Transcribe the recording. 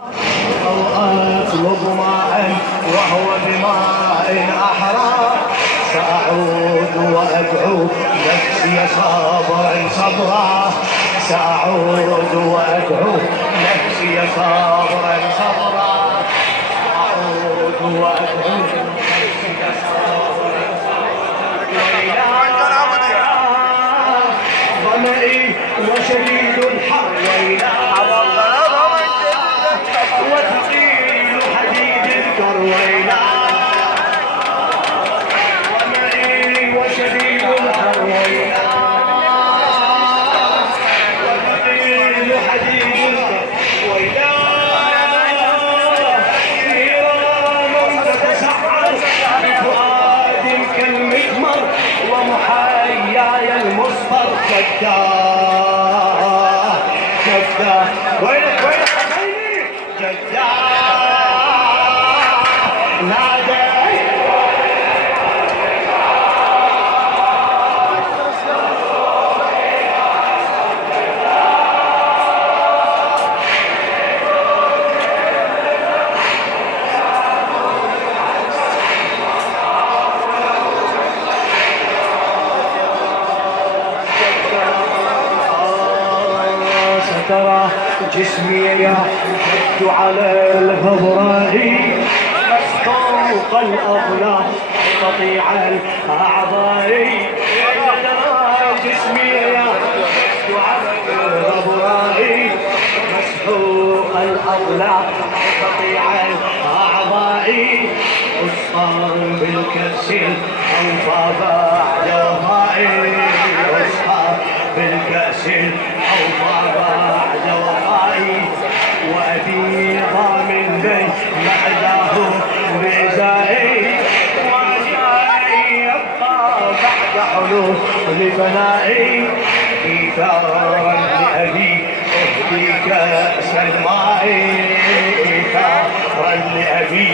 أو أطلب ماء وهو بماء أحرى، سأعود وأدعو نفسي صبرا صبرا، سأعود وأدعو نفسي صبرا صبرا، سأعود وأدعو نفسي صبرا صبرا. ظمئي وشديد الحر ويلا، وثقيل حديد الكرويلا، ظمئي وشديد الحر ويلا، وثقيل حديد الكرويلا، نيران تتسعر بفؤاد كالمجمر، ومحياي المصفر جداه جداه. ويلك ويلك جداه نادى. سترى جسمي يحتج على الغبراء، مسحوق الأغلال قطيع الأعضاء، جسمي يحتج على الغبراء، مسحوق الأغلال قطيع الأعضاء، أسقى بالكأس أوفى بعد وفائي، أسقى بالكأس أوفى بعد وفائي، وأبيض من بين معداه بإزائي، وأجائي يبقى بعد حلول لبنائي، إيثارا لأبي أهدي كأس الماء، إيثارا لأبي.